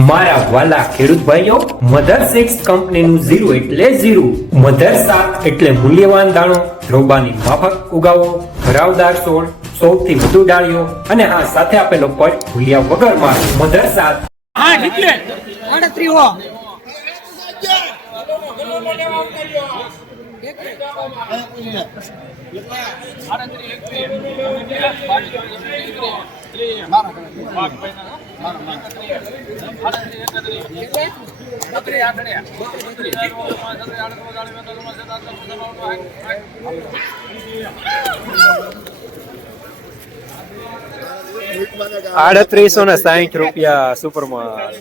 મારા વાલા ખેડૂત ભાઈઓ મધર સિક્સ કંપનીનું ઝીરો એટલે ઝીરો મધર સાત એટલે મૂલ્યવાન દાણો રોબાની માફક ઉગાવો ભરાવદાર છોડ સૌથી વધુ ડાળીઓ અને હા સાથે આપેલો પટ ભૂલ્યા વગરમાં મધર સાત હો આડત્રીસો ને સાહીઠ રૂપિયા સુપરમાં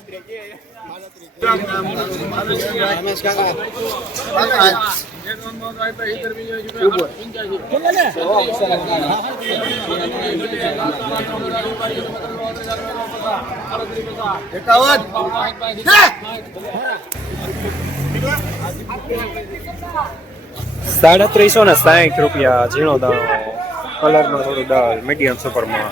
સાડત્રીસો ને સાહીઠ રૂપિયા ઝીણો દાણો. કલરમાં થોડું દાળ મીડિયમ સુપરમાં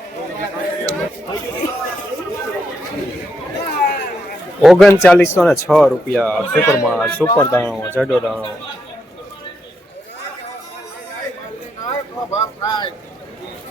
ઓગણચાલીસો ને છ રૂપિયા સુપરમાં સુપર દાણો જડો દાણો.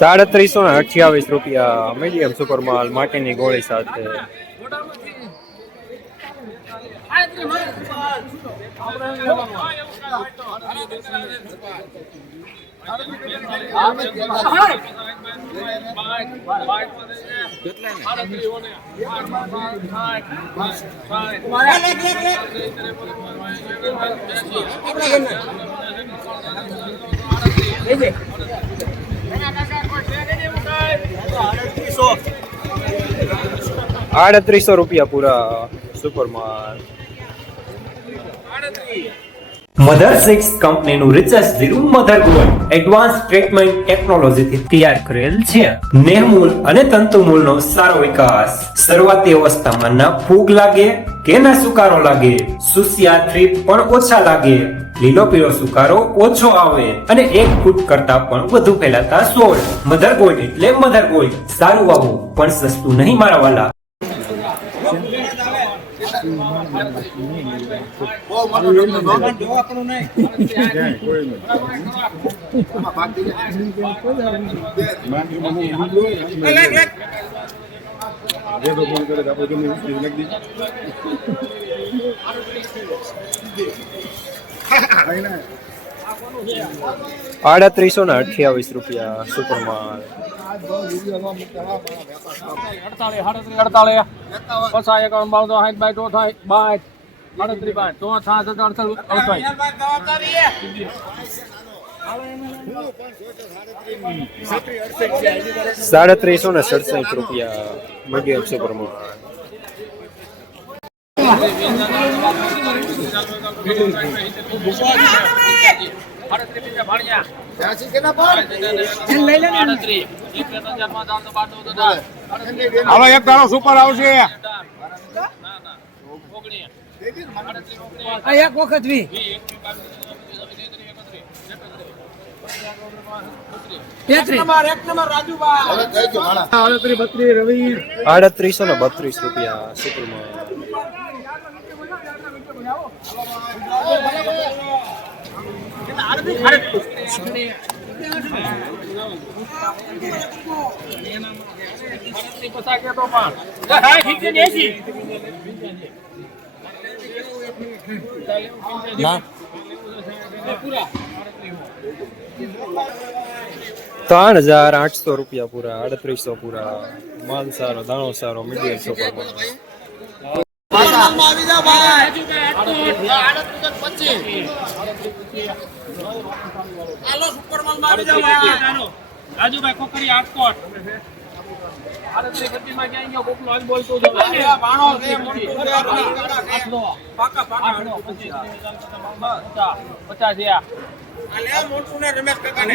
સાડત્રીસો ને અઠ્યાવીસ રૂપિયા મીડિયમ સુપર માલ માટીની ગોળી સાથે. આડત્રીસો. રૂપિયા પૂરા સુપરમાં મધર સિક્સ કંપનીનું research zero mother gold. Advance treatment ટેકનોલોજીથી તૈયાર કરેલ છે. નેહમૂલ અને તંતુમૂલનો સારો વિકાસ. શરૂઆતી અવસ્થામાં ના ફૂગ લાગે કે ના સુકારો લાગે? સુસિયા થ્રીપ પણ ઓછા લાગે. લીલો પીળો સુકારો ઓછો આવે અને એક ફૂટ કરતા પણ વધુ ફેલાતા સોળ. મધર ગોલ્ડ એટલે મધર ગોલ્ડ સારું વાવું પણ સસ્તું નહીં મારા વાલા. આડત્રીસો ને અઠ્યાવીસ રૂપિયા સુપર માલ અડતાલીસ સાઠ બાય તો થાય બાય સાડત્રીસ ને સડસઠ રૂપિયા મીડિયમ સુપર માલ સાડત્રીસ બીજા ભાણિયા ત્યાંસી કેના પણ લઈ લે ને સાડત્રીસ એક બે સુપર આવશે. એક દાડો સુપર આવશે ના ના ઓગણીસ સાડત્રીસ ત્રણ હજાર આઠસો રૂપિયા પૂરા અડત્રીસો પૂરા માલ સારો દાણો સારો મીડિયમ સોફા આનંદમાં આવી જા ભાઈ હાલો સુપરમાલમાં આવી જા ભાઈ રાજુભાઈ કોકરી આટકોટ પચાસ મોટું ને રમેશ કાકા ને